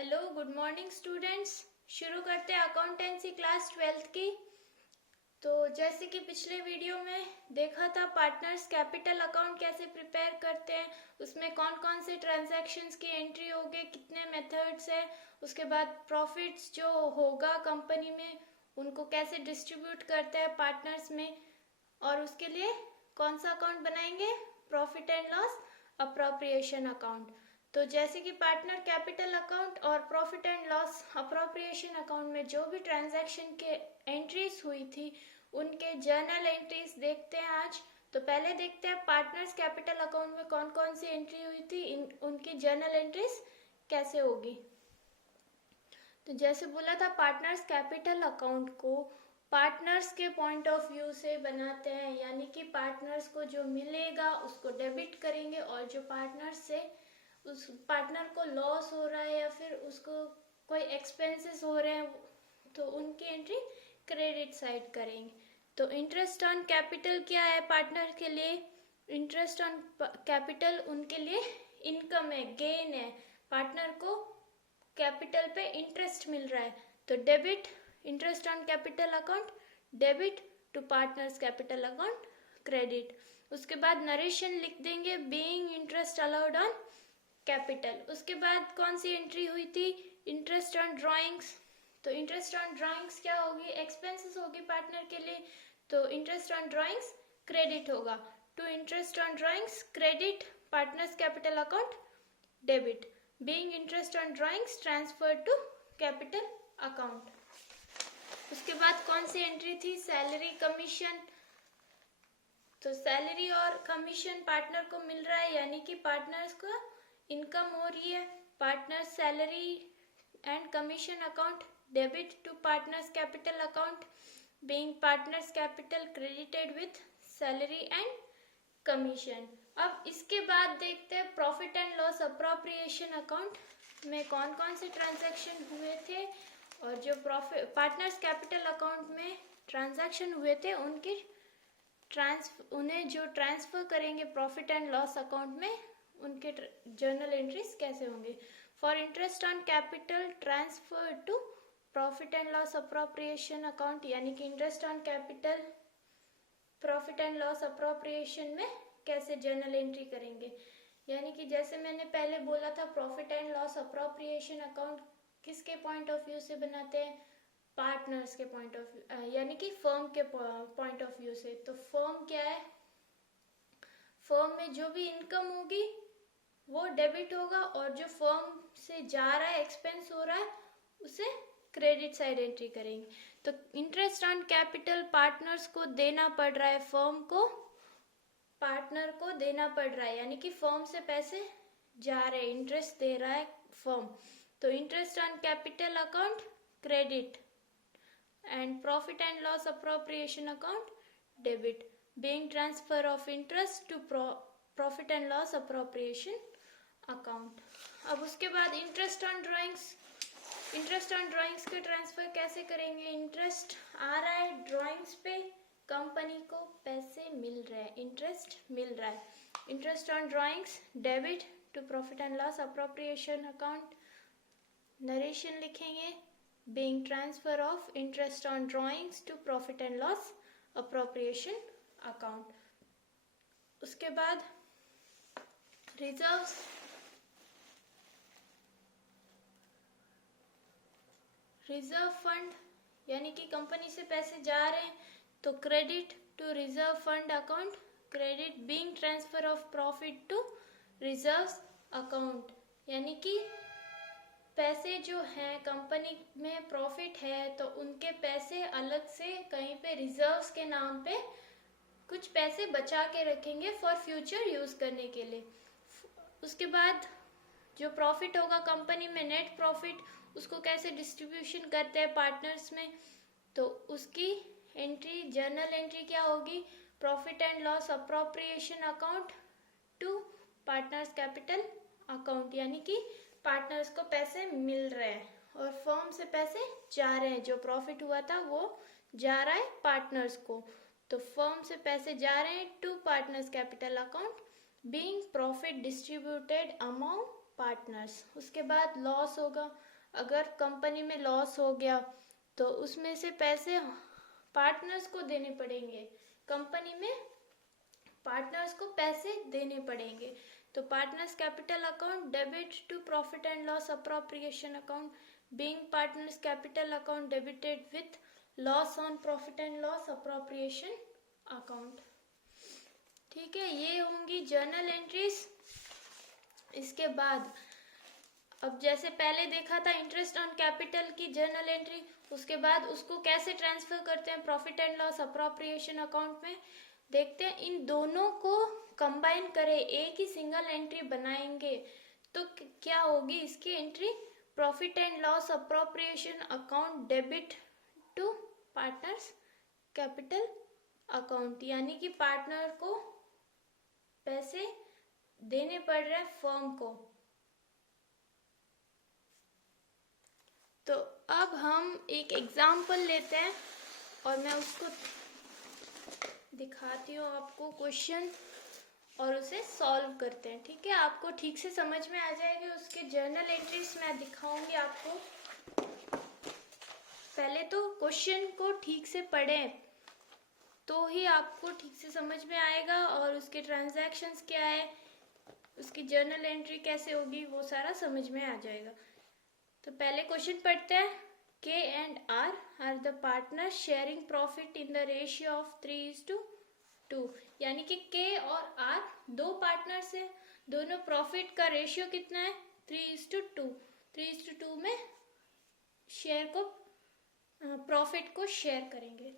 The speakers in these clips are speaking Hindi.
Hello, good morning students. शुरू करते हैं अकाउंटेंसी क्लास 12th की। तो जैसे कि पिछले वीडियो में देखा था, पार्टनर्स कैपिटल अकाउंट कैसे प्रिपेयर करते हैं, उसमें कौन कौन से ट्रांजैक्शंस की एंट्री होगी, कितने मेथड्स है, उसके बाद प्रॉफिट्स जो होगा कंपनी में उनको कैसे डिस्ट्रीब्यूट करते हैं पार्टनर्स में, और उसके लिए कौन सा अकाउंट बनाएंगे, profit and loss appropriation account. तो जैसे कि पार्टनर कैपिटल अकाउंट और profit and loss appropriation account में जो भी ट्रांजैक्शन के एंट्रीज हुई थी उनके जर्नल एंट्रीज देखते हैं आज। तो पहले देखते हैं पार्टनर्स कैपिटल अकाउंट में कौन कौन सी एंट्री हुई थी, उनकी जर्नल एंट्रीज कैसे होगी। तो जैसे बोला था, पार्टनर्स कैपिटल अकाउंट को पार्टनर्स के पॉइंट ऑफ व्यू से बनाते हैं, यानी कि पार्टनर्स को जो मिलेगा उसको डेबिट करेंगे, और जो पार्टनर्स से उस पार्टनर को लॉस हो रहा है या फिर उसको कोई एक्सपेंसेस हो रहे हैं तो उनकी एंट्री क्रेडिट साइड करेंगे। तो इंटरेस्ट ऑन कैपिटल क्या है पार्टनर के लिए, इंटरेस्ट ऑन कैपिटल उनके लिए इनकम है, गेन है। पार्टनर को कैपिटल पे इंटरेस्ट मिल रहा है, तो debit interest on capital account, debit to partners capital account credit. उसके बाद नरेशन लिख देंगे, being interest allowed on capital. उसके बाद कौन सी एंट्री हुई थी, इंटरेस्ट ऑन ड्राइंग्स। तो इंटरेस्ट ऑन ड्राइंग्स क्या होगी, एक्सपेंसेस होगी पार्टनर के लिए, तो इंटरेस्ट ऑन ड्राइंग्स क्रेडिट होगा। To interest on drawings credit partners capital account debit. Being interest on drawings transfer to capital account. उसके बाद कौन सी एंट्री थी, सैलरी कमीशन। तो सैलरी और कमीशन पार्टनर को मिल रहा है, यानी कि पार्टनर्स को इनकम हो रही है। Partner salary and commission account debit to partners capital account, being partners capital credited with salary and commission. अब इसके बाद देखते हैं profit and loss appropriation account में कौन कौन से ट्रांजैक्शन हुए थे, और जो प्रॉफिट पार्टनर्स कैपिटल अकाउंट में ट्रांजैक्शन हुए थे उन्हें जो ट्रांसफर करेंगे प्रॉफिट एंड लॉस अकाउंट में, उनके जर्नल एंट्रीज कैसे होंगे। For interest on capital transfer to profit and loss appropriation account, यानी कि interest on capital profit and loss appropriation में कैसे जर्नल एंट्री करेंगे। यानी कि जैसे मैंने पहले बोला था, profit and loss appropriation account किसके पॉइंट ऑफ व्यू से बनाते हैं, पार्टनर्स के पॉइंट ऑफ व्यू, यानी कि फर्म के पॉइंट ऑफ व्यू से। तो फर्म क्या है, फर्म में जो भी इनकम होगी वो डेबिट होगा, और जो फर्म से जा रहा है, एक्सपेंस हो रहा है, उसे क्रेडिट साइड एंट्री करेंगे। तो इंटरेस्ट ऑन कैपिटल पार्टनर्स को देना पड़ रहा है, फर्म को पार्टनर को देना पड़ रहा है, यानी कि फर्म से पैसे जा रहे हैं, इंटरेस्ट दे रहा है फर्म। तो interest on capital account credit and profit and loss appropriation account debit, being transfer of interest to profit and loss appropriation account. अब उसके बाद interest on drawings, interest on drawings के ट्रांसफर कैसे करेंगे। इंटरेस्ट आ रहा है ड्राइंग्स पे, कंपनी को पैसे मिल रहे हैं, इंटरेस्ट मिल रहा है। Interest on drawings debit to profit and loss appropriation account. Narration लिखेंगे, being transfer of interest on drawings to profit and loss appropriation account. उसके बाद रिजर्व्स, रिजर्व फंड, यानी कि कंपनी से पैसे जा रहे हैं, तो credit to reserve fund account credit, being transfer of profit to reserves account, यानी कि पैसे जो हैं कंपनी में प्रॉफिट है तो उनके पैसे अलग से कहीं पे रिजर्व्स के नाम पे कुछ पैसे बचा के रखेंगे फॉर फ्यूचर यूज करने के लिए। उसके बाद जो प्रॉफिट होगा कंपनी में, नेट प्रॉफिट, उसको कैसे डिस्ट्रीब्यूशन करते हैं पार्टनर्स में, तो उसकी एंट्री जर्नल एंट्री क्या होगी, profit and loss appropriation account to partners capital account, यानी कि पार्टनर्स को पैसे मिल रहे हैं और फर्म से पैसे जा रहे हैं, जो प्रॉफिट हुआ था वो जा रहा है पार्टनर्स को, तो फर्म से पैसे जा रहे हैं to partners capital account, being profit distributed among partners. उसके बाद लॉस होगा, अगर कंपनी में लॉस हो गया तो उसमें से पैसे पार्टनर्स को देने पड़ेंगे, कंपनी में पार्टनर्स को पैसे देने पड़ेंगे। तो partners capital account debit to profit and loss appropriation account, being partners capital account debited with loss on profit and loss appropriation account. ठीक है, ये होंगी जर्नल एंट्रीज। इसके बाद अब जैसे पहले देखा था इंटरेस्ट ऑन कैपिटल की जर्नल एंट्री, उसके बाद उसको कैसे ट्रांसफर करते हैं profit and loss appropriation account में, देखते हैं। इन दोनों को कंबाइन करें, एक ही सिंगल एंट्री बनाएंगे तो क्या होगी इसकी entry, profit and loss appropriation account debit to partners capital account, यानी कि पार्टनर को पैसे देने पड़ रहे हैं फर्म को। तो अब हम एक एग्जाम्पल लेते हैं और मैं उसको दिखाती हूँ आपको क्वेश्चन और उसे सॉल्व करते हैं। ठीक है, आपको ठीक से समझ में आ जाएगी। उसके जर्नल एंट्रीज मैं दिखाऊंगी आपको। पहले तो क्वेश्चन को ठीक से पढ़ें तो ही आपको ठीक से समझ में आएगा, और उसके ट्रांजैक्शंस क्या है, उसकी जर्नल एंट्री कैसे होगी, वो सारा समझ में आ जाएगा। तो पहले क्वेश्चन पढ़ते हैं। K and R the partner sharing profit in the ratio of 3:2, यानी कि के और आर दो पार्टनर्स है, दोनों प्रॉफिट का रेशियो कितना है 3:2। 3:2 में शेयर को प्रॉफिट को शेयर करेंगे।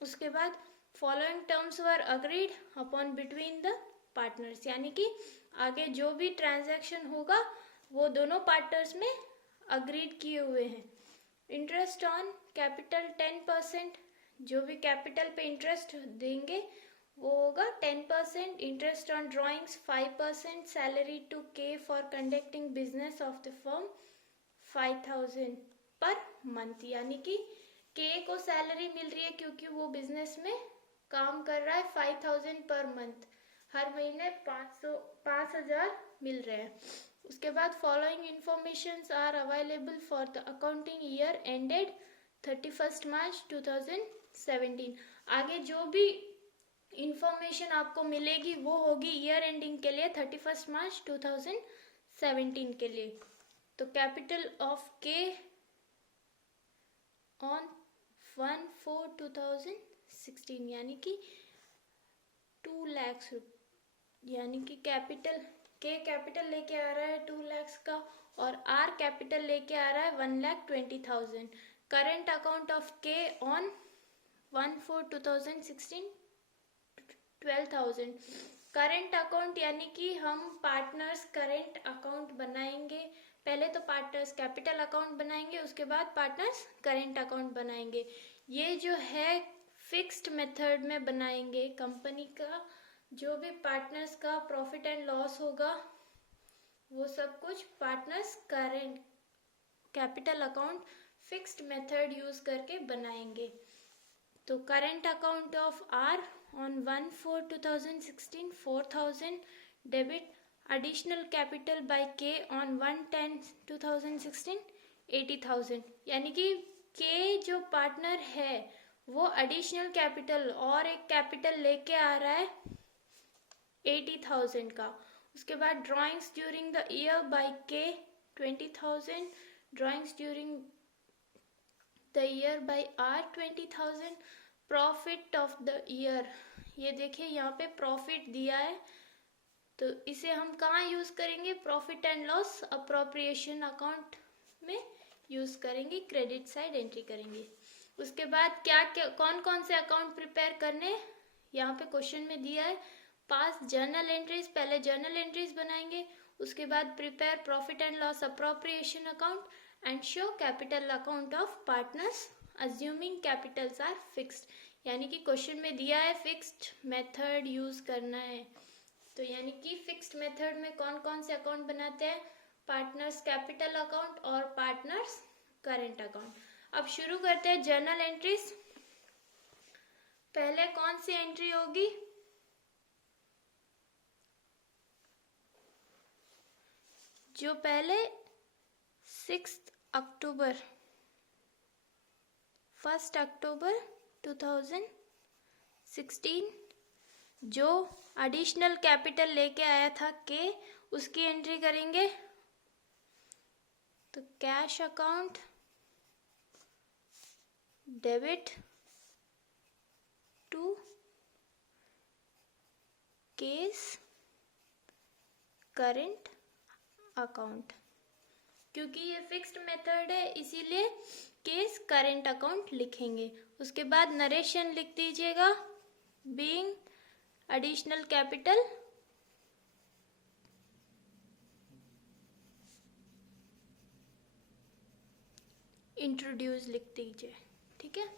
उसके बाद following terms were agreed upon between the partners, यानी कि आगे जो भी ट्रांजैक्शन होगा वो दोनों पार्टनर्स में अग्रीड किए हुए हैं। इंटरेस्ट ऑन कैपिटल 10%, जो भी कैपिटल पे इंटरेस्ट देंगे वो होगा 10%। Interest on drawings 5%, salary to K for conducting business of the firm 5000 per month, यानी कि के को सैलरी मिल रही है क्योंकि वो बिजनेस में काम कर रहा है 5000 पर मंथ, हर महीने 5000 मिल रहे हैं। उसके बाद following informations are available for the accounting year ended 31 March 2017। आगे जो भी इंफॉर्मेशन आपको मिलेगी वो होगी ईयर एंडिंग के लिए 31 मार्च 2017 के लिए। तो कैपिटल ऑफ के ऑन 1/4/2016, यानी कि 2 लाख, यानी कि कैपिटल लेके आ रहा है 2 लाख का, और आर कैपिटल लेके आ रहा है 1,20,000। करंट अकाउंट ऑफ के ऑन 1/4/2016 12,000। करंट अकाउंट यानी कि हम पार्टनर्स करंट अकाउंट बनाएंगे। पहले तो पार्टनर्स कैपिटल अकाउंट बनाएंगे, उसके बाद पार्टनर्स करंट अकाउंट बनाएंगे। ये जो है फिक्स्ड मेथड में बनाएंगे। कंपनी का जो भी पार्टनर्स का प्रॉफिट एंड लॉस होगा वो सब कुछ partners current capital account fixed method use करके बनाएंगे। तो current account of R on 1/4/2016 4,000 debit, additional capital by K on 1/10/2016 80,000, यानी कि के जो पार्टनर है वो एडिशनल कैपिटल और एक कैपिटल लेके आ रहा है 80,000 का। उसके बाद drawings during the year by K 20,000, drawings during the year by R 20,000, profit of the year, ये देखिए यहाँ पे प्रॉफिट दिया है तो इसे हम कहाँ यूज करेंगे, profit and loss appropriation account में यूज करेंगे, क्रेडिट साइड एंट्री करेंगे। उसके बाद क्या कौन कौन से अकाउंट प्रिपेयर करने यहाँ पे क्वेश्चन में दिया है। पास जर्नल एंट्रीज, पहले जर्नल एंट्रीज बनाएंगे, उसके बाद prepare profit and loss appropriation account and show capital account of partners assuming capitals are fixed, यानी कि क्वेश्चन में दिया है फिक्स्ड मेथड यूज करना है। तो यानी कि फिक्स्ड मेथड में कौन कौन से अकाउंट बनाते हैं, पार्टनर्स कैपिटल अकाउंट और पार्टनर्स करंट अकाउंट। अब शुरू करते हैं जर्नल एंट्रीज। पहले कौन सी एंट्री होगी, जो पहले 1 अक्टूबर 2016 जो एडिशनल कैपिटल लेके आया था के, उसकी एंट्री करेंगे। तो cash account debit to K's current account, क्योंकि ये फिक्स्ड मेथड है इसीलिए केस करंट अकाउंट लिखेंगे। उसके बाद नरेशन लिख दीजिएगा, बीइंग एडिशनल कैपिटल इंट्रोड्यूस लिख दीजिए, ठीक है।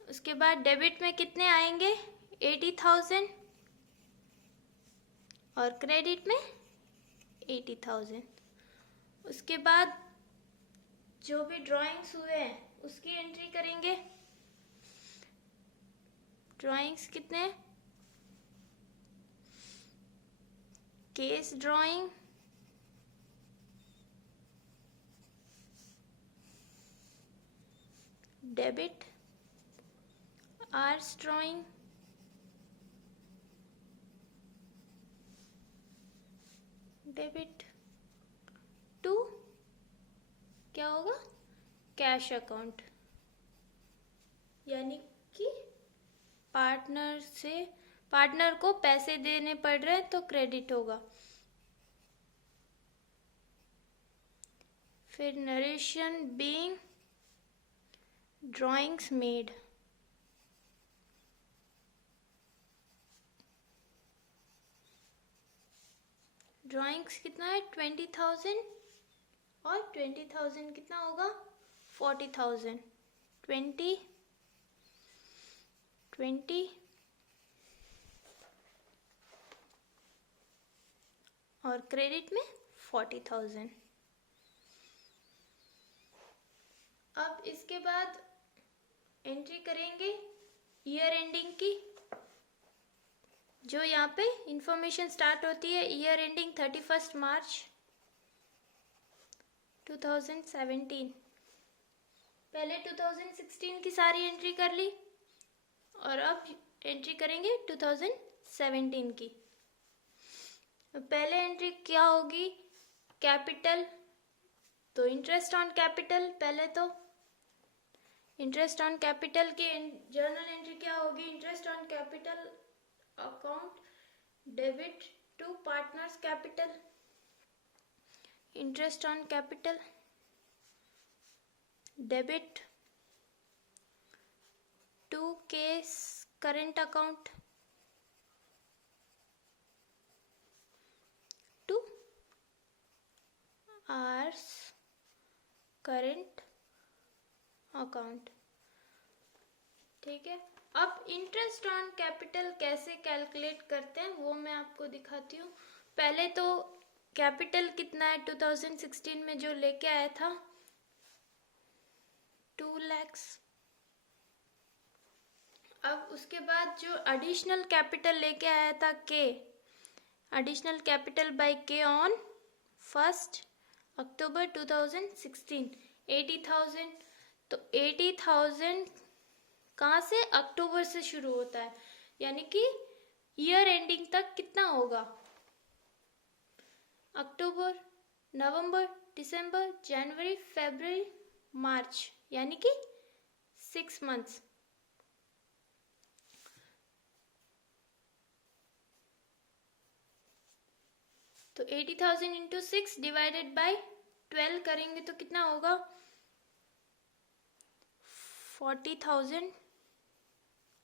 उसके बाद डेबिट में कितने आएंगे, 80,000 और क्रेडिट में 80,000। उसके बाद जो भी ड्राइंग्स हुए हैं उसकी एंट्री करेंगे। ड्राइंग्स कितने हैं, K's drawing, debit, R's drawing, debit to क्या होगा, कैश अकाउंट, यानी कि पार्टनर को पैसे देने पड़ रहे हैं तो क्रेडिट होगा। फिर narration being drawings made, drawings कितना है 20,000 और 20,000 कितना होगा 40,000, 20 और क्रेडिट में 40,000। अब इसके बाद एंट्री करेंगे ईयर एंडिंग की, जो यहाँ पे इंफॉर्मेशन स्टार्ट होती है ईयर एंडिंग 31 मार्च 2017। पहले 2016 की सारी एंट्री कर ली और अब एंट्री करेंगे 2017 की। पहले एंट्री क्या होगी, कैपिटल, तो इंटरेस्ट ऑन कैपिटल, पहले तो इंटरेस्ट ऑन कैपिटल की जर्नल एंट्री क्या होगी, interest on capital account debit to partners capital, interest on capital debit to K's current account to R's current account, ठीक है। अब इंटरेस्ट ऑन कैपिटल कैसे कैलकुलेट करते हैं वो मैं आपको दिखाती हूँ। पहले तो कैपिटल कितना है 2016 में जो लेके आया था 2 lakhs। अब उसके बाद जो एडिशनल कैपिटल लेके आया था के, additional capital by K on 1 अक्टूबर 2016 80,000। तो 80,000 कहाँ से, अक्टूबर से शुरू होता है, यानी कि ईयर एंडिंग तक कितना होगा, अक्टूबर, नवंबर, दिसंबर, जनवरी, फरवरी, मार्च, यानी कि 6 months। तो 80,000 इंटू 6 डिवाइडेड बाय 12 करेंगे तो कितना होगा 40,000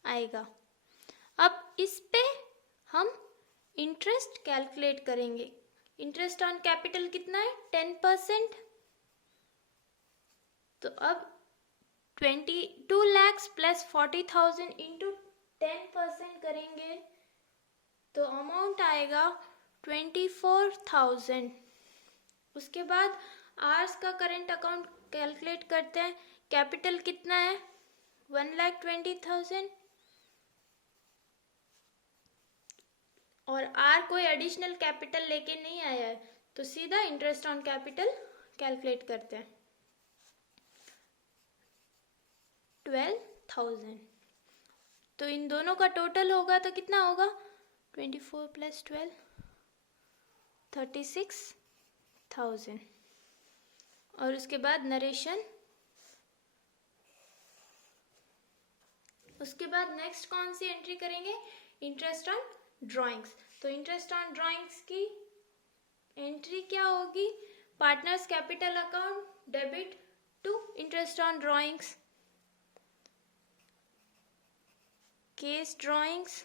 आएगा। अब इस पे हम इंटरेस्ट कैलकुलेट करेंगे। इंटरेस्ट ऑन कैपिटल कितना है 10%। तो अब 22 lakhs प्लस 40,000 इंटू 10% करेंगे तो अमाउंट आएगा 24,000। उसके बाद आर्स का करंट अकाउंट कैलकुलेट करते हैं। कैपिटल कितना है 1,20,000 और आर कोई एडिशनल कैपिटल लेके नहीं आया है तो सीधा इंटरेस्ट ऑन कैपिटल कैलकुलेट करते हैं। 12,000, तो इन दोनों का टोटल होगा तो कितना होगा? 24 + 12, 36,000। और उसके बाद नरेशन, उसके बाद नेक्स्ट कौन सी एंट्री करेंगे? Interest on drawings. तो इंटरेस्ट ऑन ड्राइंग्स की एंट्री क्या होगी? Partners capital account debit to interest on drawings, K's drawings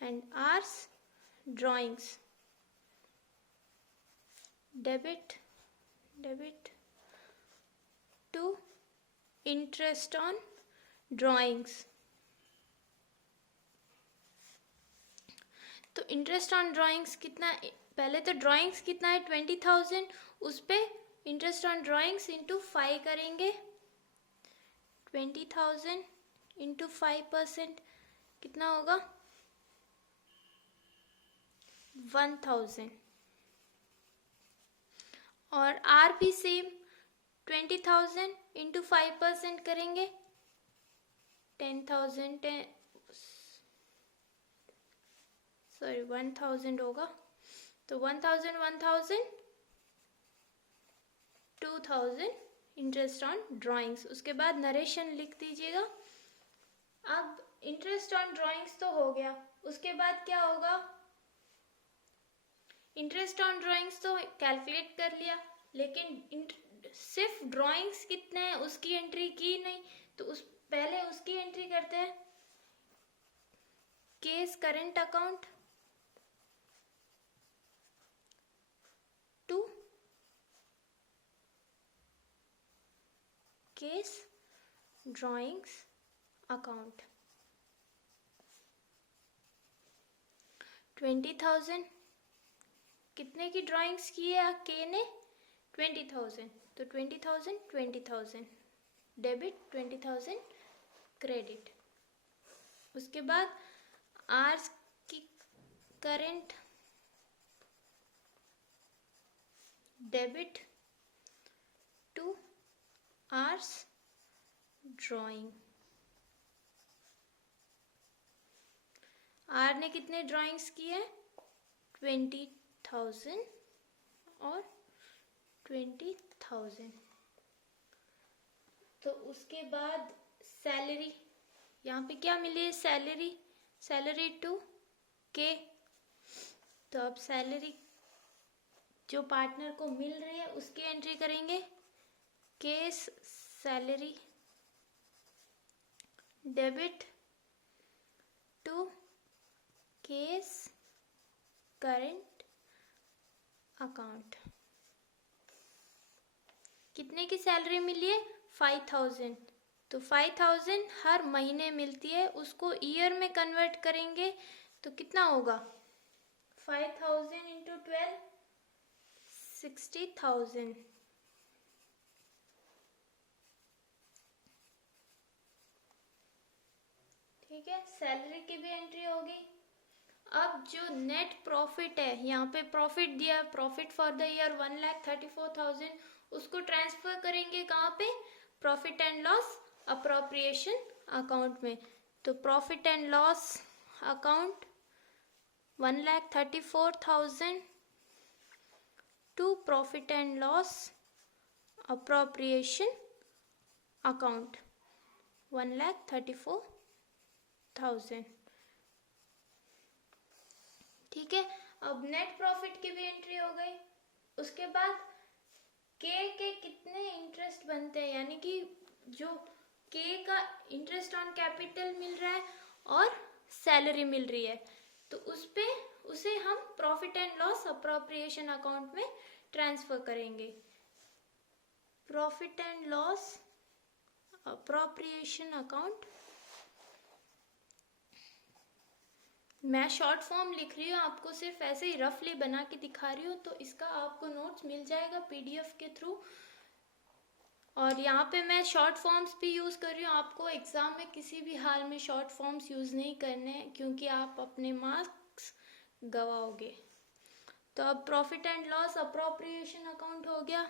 and ours drawings, debit to interest on drawings। तो इंटरेस्ट ऑन ड्राइंग्स कितना? पहले तो ड्राइंग्स कितना है? 20,000, उस पे इंटरेस्ट ऑन ड्राइंग्स इंटू 5 करेंगे। 20,000 इंटू 5% कितना होगा? 1,000। और आर भी सेम, 20,000 इंटू 5% करेंगे 10,000, सॉरी 1,000 होगा। तो 1,000 1,000 2,000 इंटरेस्ट ऑन ड्राइंग्स। उसके बाद नरेशन लिख दीजिएगा। अब इंटरेस्ट ऑन ड्राइंग्स तो हो गया, उसके बाद क्या होगा? इंटरेस्ट ऑन ड्राइंग्स तो कैलकुलेट कर लिया, लेकिन सिर्फ ड्राइंग्स कितने हैं उसकी एंट्री की नहीं, तो पहले उसकी एंट्री करते हैं। K's current account to K's drawings account. 20,000 कितने की ड्राइंग्स की है के ने? 20,000, तो 20,000 20,000 डेबिट, 20,000 क्रेडिट। उसके बाद आर्स की current debit to R's drawing. R ने कितने ड्राइंग्स की है? 20,000 और 20,000। तो उसके बाद सैलरी, यहाँ पे क्या मिली है? सैलरी टू के। तो अब सैलरी जो पार्टनर को मिल रही है उसकी एंट्री करेंगे। K's salary debit to K's current account. कितने की सैलरी मिली है? 5,000। तो 5,000 हर महीने मिलती है, उसको ईयर में कन्वर्ट करेंगे तो कितना होगा? 5,000 इंटू 12, 60,000। ठीक है, सैलरी की भी एंट्री होगी। अब जो नेट प्रॉफिट है, यहाँ पे प्रॉफिट दिया, प्रॉफिट फॉर द ईयर 1,34,000, उसको ट्रांसफर करेंगे कहाँ पे? Profit and loss appropriation account में। तो profit and loss account 1,34,000 to profit and loss appropriation account 1,34,000। ठीक है, अब नेट प्रॉफिट की भी एंट्री हो गई। उसके बाद के कितने इंटरेस्ट बनते हैं, यानी कि जो के का इंटरेस्ट ऑन कैपिटल मिल रहा है और सैलरी मिल रही है, तो उसे हम profit and loss appropriation account में ट्रांसफर करेंगे। Profit and loss appropriation account, मैं शॉर्ट फॉर्म लिख रही हूँ, आपको सिर्फ ऐसे ही रफली बना के दिखा रही हूँ, तो इसका आपको नोट्स मिल जाएगा पीडीएफ के थ्रू। और यहाँ पे मैं शॉर्ट फॉर्म्स भी यूज़ कर रही हूँ। आपको एग्ज़ाम में किसी भी हाल में शॉर्ट फॉर्म्स यूज़ नहीं करने हैं, क्योंकि आप अपने मार्क्स गवाओगे। तो अब profit and loss appropriation account हो गया।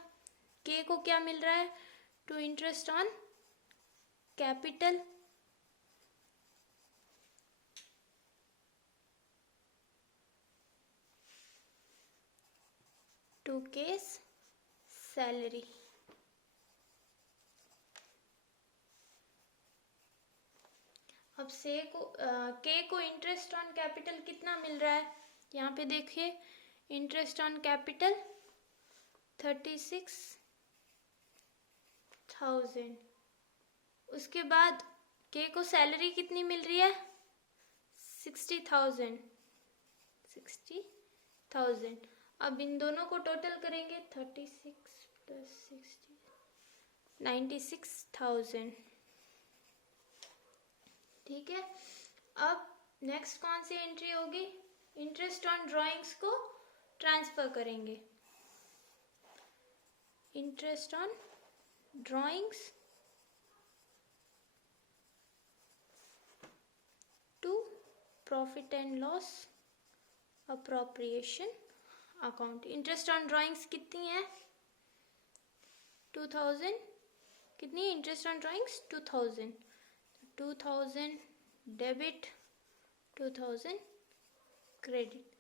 के को क्या मिल रहा है? To interest on capital, to K's salary. अब के को इंटरेस्ट ऑन कैपिटल कितना मिल रहा है? यहाँ पे देखिए, इंटरेस्ट ऑन कैपिटल 36,000। उसके बाद के को सैलरी कितनी मिल रही है? 60,000। अब इन दोनों को टोटल करेंगे, 36 + 60 96,000। ठीक है। अब नेक्स्ट कौन सी एंट्री होगी? इंटरेस्ट ऑन ड्राइंग्स को ट्रांसफर करेंगे। Interest on drawings to profit and loss appropriation account. Interest on drawings कितनी है? 2000। कितनी interest on drawings? 2000। 2000 debit, 2000 credit.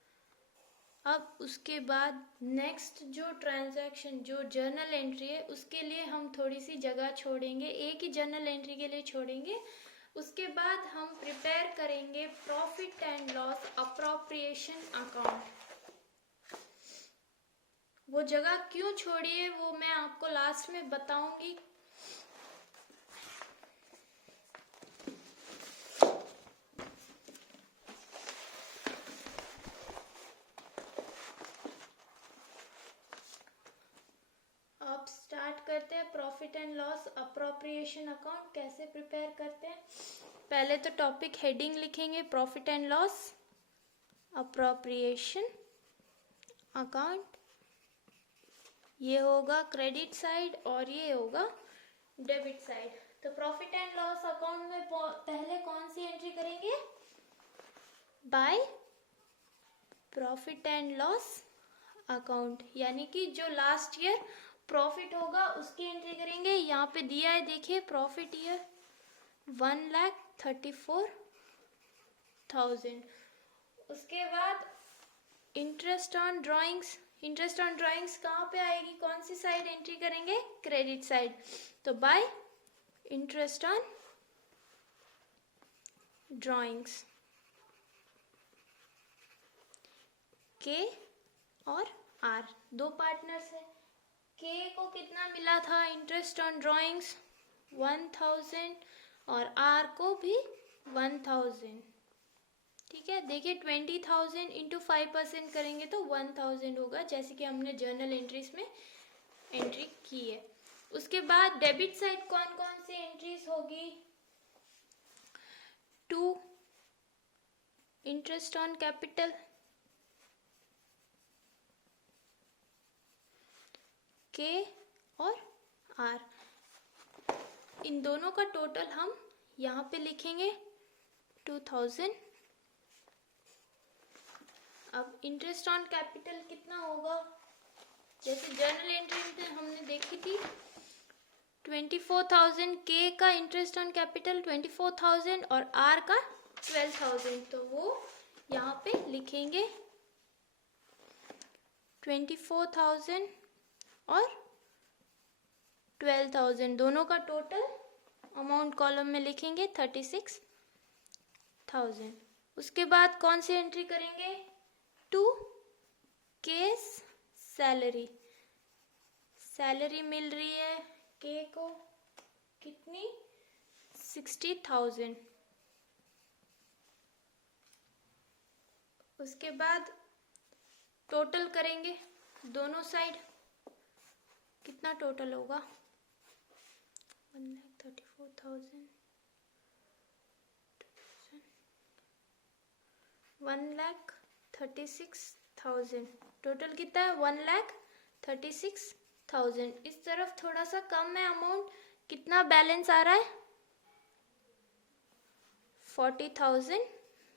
अब उसके बाद नेक्स्ट जो ट्रांजैक्शन, जो जर्नल एंट्री है, उसके लिए हम थोड़ी सी जगह छोड़ेंगे, एक ही जर्नल एंट्री के लिए छोड़ेंगे। उसके बाद हम प्रिपेयर करेंगे profit and loss appropriation account. वो जगह क्यों छोड़ी है वो मैं आपको लास्ट में बताऊंगी। अब स्टार्ट करते हैं profit and loss appropriation account कैसे प्रिपेयर करते हैं। पहले तो टॉपिक हेडिंग लिखेंगे, profit and loss appropriation account. ये होगा क्रेडिट साइड और ये होगा डेबिट साइड। तो प्रॉफिट एंड लॉस अकाउंट में पहले कौन सी एंट्री करेंगे? By profit and loss account, यानी कि जो लास्ट ईयर प्रॉफिट होगा उसकी एंट्री करेंगे। यहाँ पे दिया है, देखिए, प्रॉफिट ईयर 1,34,000। उसके बाद interest on drawings. Interest on drawings कहाँ पे आएगी? कौन सी साइड एंट्री करेंगे? Credit side. तो बाय इंटरेस्ट ऑन ड्राइंग्स, के और आर दो पार्टनर्स है। के को कितना मिला था इंटरेस्ट ऑन ड्राइंग्स? 1000 और आर को भी 1000। ठीक है। देखिए 20,000 इंटू 5% करेंगे तो 1000 होगा, जैसे कि हमने जर्नल एंट्रीज में एंट्री की है। उसके बाद डेबिट साइड कौन कौन सी एंट्रीज होगी? टू इंटरेस्ट ऑन कैपिटल, के और आर, इन दोनों का टोटल हम यहाँ पे लिखेंगे 2000। अब इंटरेस्ट ऑन कैपिटल कितना होगा? जैसे जर्नल एंट्री में हमने देखी थी 24,000, के का इंटरेस्ट ऑन कैपिटल 24,000 और आर का 12,000। तो वो यहाँ पे लिखेंगे 24,000 और 12,000, दोनों का टोटल अमाउंट कॉलम में लिखेंगे 36,000। उसके बाद कौन सी एंट्री करेंगे? To K's salary. सैलरी मिल रही है के को कितनी? 60,000। उसके बाद टोटल करेंगे दोनों साइड, कितना टोटल होगा? 1,34,000, 1,36,000। टोटल कितना है? 1,36,000। इस तरफ थोड़ा सा कम है अमाउंट, कितना बैलेंस आ रहा है? 40,000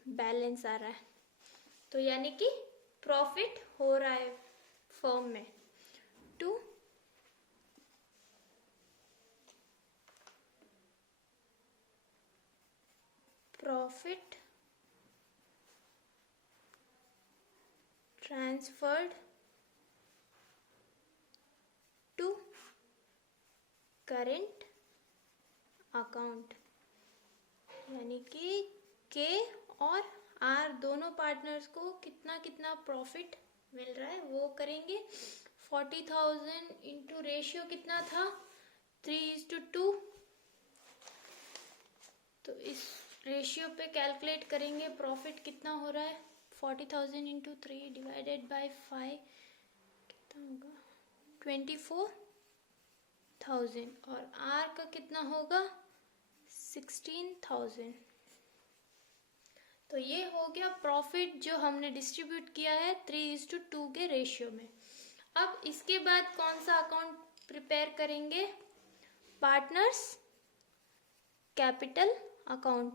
बैलेंस आ रहा है। तो यानी कि प्रॉफिट हो रहा है फर्म में। 2 profit transferred to current account, यानी कि के और आर दोनों पार्टनर्स को कितना कितना प्रॉफिट मिल रहा है वो करेंगे। 40,000 इंटू रेशियो कितना था 3:2, तो इस रेशियो पे कैलकुलेट करेंगे प्रॉफिट कितना हो रहा है। 40,000 इंटू 3 डिवाइडेड बाई 5 कितना होगा 24,000, और आर का कितना होगा 16,000। तो ये हो गया प्रॉफिट जो हमने डिस्ट्रीब्यूट किया है 3:2 के रेशियो में। अब इसके बाद कौन सा अकाउंट प्रिपेयर करेंगे, पार्टनर्स कैपिटल अकाउंट।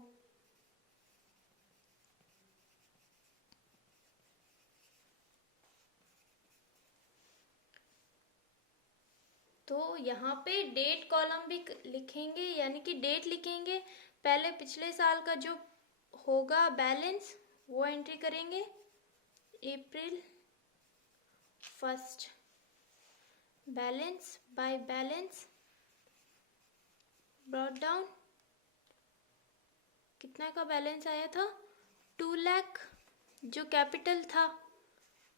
तो यहाँ पे डेट कॉलम भी लिखेंगे, यानी कि डेट लिखेंगे। पहले पिछले साल का जो होगा बैलेंस वो एंट्री करेंगे, अप्रैल 1 balance by balance brought down, कितना का बैलेंस आया था 2 लाख जो कैपिटल था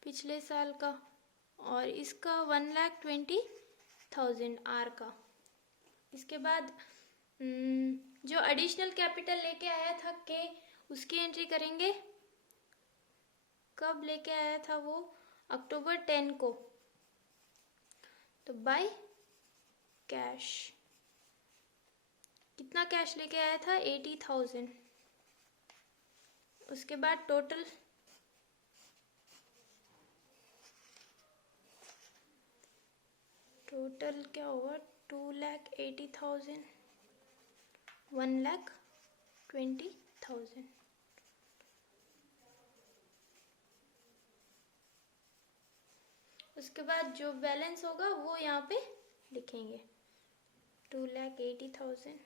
पिछले साल का, और इसका 1,20,000 आर का। इसके बाद जो एडिशनल कैपिटल लेके आया था के, उसकी एंट्री करेंगे। कब लेके आया था वो, अक्टूबर 10 को। तो बाय कैश, कितना कैश लेके आया था 80,000। उसके बाद टोटल क्या होगा 2,80,000 1,20,000। उसके बाद जो बैलेंस होगा वो यहाँ पे लिखेंगे 2,80,000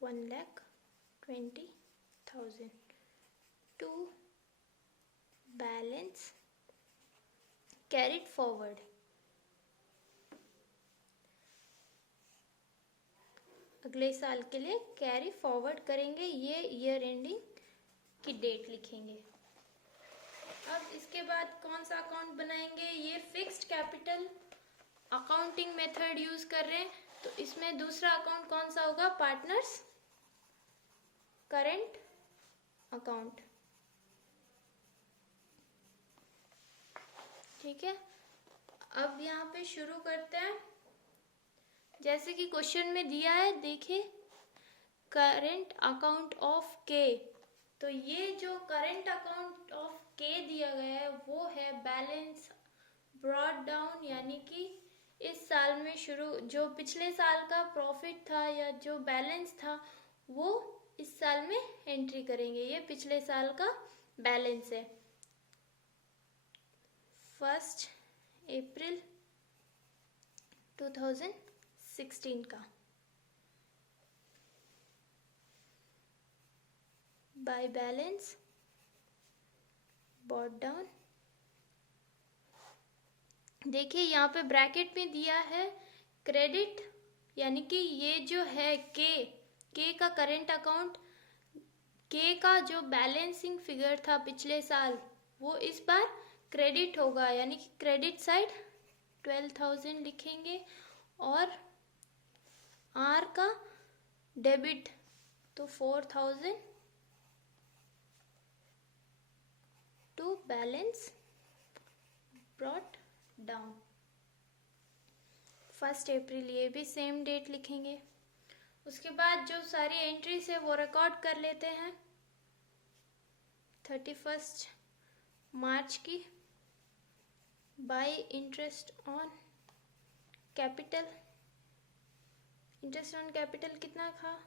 1,20,000 टू बैलेंस कैरिड फॉरवर्ड। अगले साल के लिए कैरी फॉरवर्ड करेंगे, ये ईयर एंडिंग की डेट लिखेंगे। अब इसके बाद कौन सा अकाउंट बनाएंगे, ये fixed capital accounting method use कर रहे हैं, तो इसमें दूसरा अकाउंट कौन सा होगा, पार्टनर्स करेंट अकाउंट। ठीक है, अब यहाँ पे शुरू करते हैं। जैसे कि क्वेश्चन में दिया है, देखिए करेंट अकाउंट ऑफ के, तो ये जो करेंट अकाउंट ऑफ के दिया गया है वो है बैलेंस ब्रॉट डाउन, यानी कि इस साल में शुरू जो पिछले साल का प्रॉफिट था या जो बैलेंस था वो इस साल में एंट्री करेंगे। ये पिछले साल का बैलेंस है 1 अप्रैल 2016 का। बाय बैलेंस ब्रॉट डाउन, देखिए यहाँ पे ब्रैकेट में दिया है क्रेडिट, यानी कि ये जो है के का करेंट अकाउंट, के का जो बैलेंसिंग फिगर था पिछले साल वो इस बार क्रेडिट होगा, यानी कि क्रेडिट साइड 12,000 लिखेंगे, और आर का डेबिट तो 4,000 टू बैलेंस ब्रॉट डाउन 1 अप्रैल, ये भी सेम डेट लिखेंगे। उसके बाद जो सारी एंट्रीज है वो रिकॉर्ड कर लेते हैं। 31 मार्च की bye interest on capital, interest on capital कितना था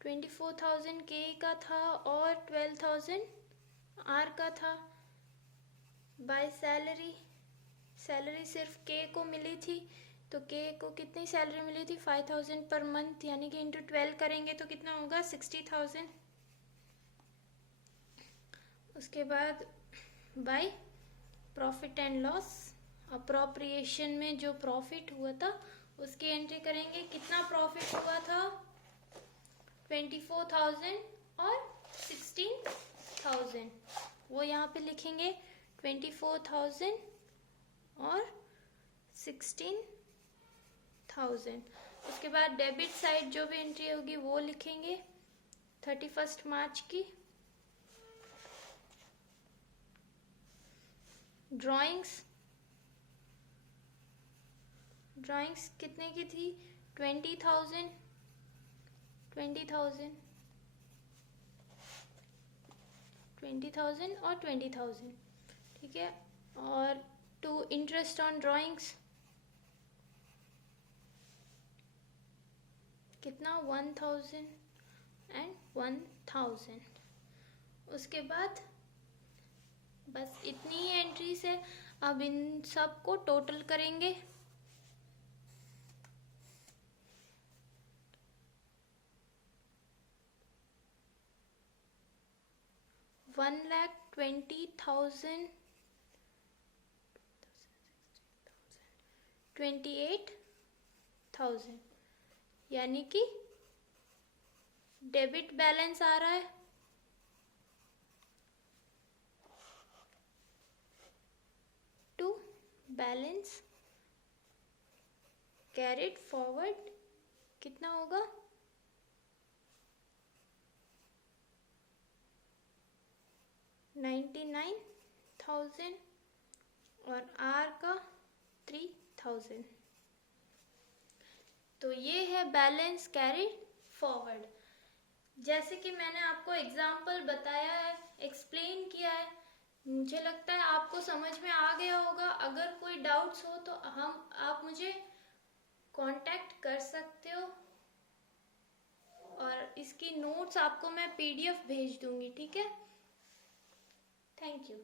24,000 के का था और 12,000 आर का था बाय सैलरी, सैलरी सिर्फ के को मिली थी, तो के को कितनी सैलरी मिली थी 5000 पर मंथ, यानी कि इंटू 12 करेंगे तो कितना होगा 60,000। उसके बाद by profit and loss, appropriation में जो प्रॉफिट हुआ था उसकी एंट्री करेंगे, कितना प्रॉफिट हुआ था 24,000 और 16,000, वो यहाँ पे लिखेंगे 24,000 और 16,000। उसके बाद डेबिट साइड जो भी एंट्री होगी वो लिखेंगे 31 मार्च की। ड्राइंग्स कितने की थी 20,000 और 20,000, ठीक है। और टू इंटरेस्ट ऑन ड्राइंग्स कितना 1,000 एंड 1,000। उसके बाद बस इतनी ही एंट्रीज है। अब इन सब को टोटल करेंगे, $1,20,000 28,000, यानी कि डेबिट बैलेंस आ रहा है टू बैलेंस कैरिड फॉरवर्ड कितना होगा 99,000 और आर का 3,000। तो ये है बैलेंस कैरिड फॉरवर्ड। जैसे कि मैंने आपको एग्जाम्पल बताया है, एक्सप्लेन किया है, मुझे लगता है आपको समझ में आ गया होगा। अगर कोई डाउट्स हो तो आप मुझे कांटेक्ट कर सकते हो, और इसकी नोट्स आपको मैं PDF भेज दूंगी, ठीक है। Thank you.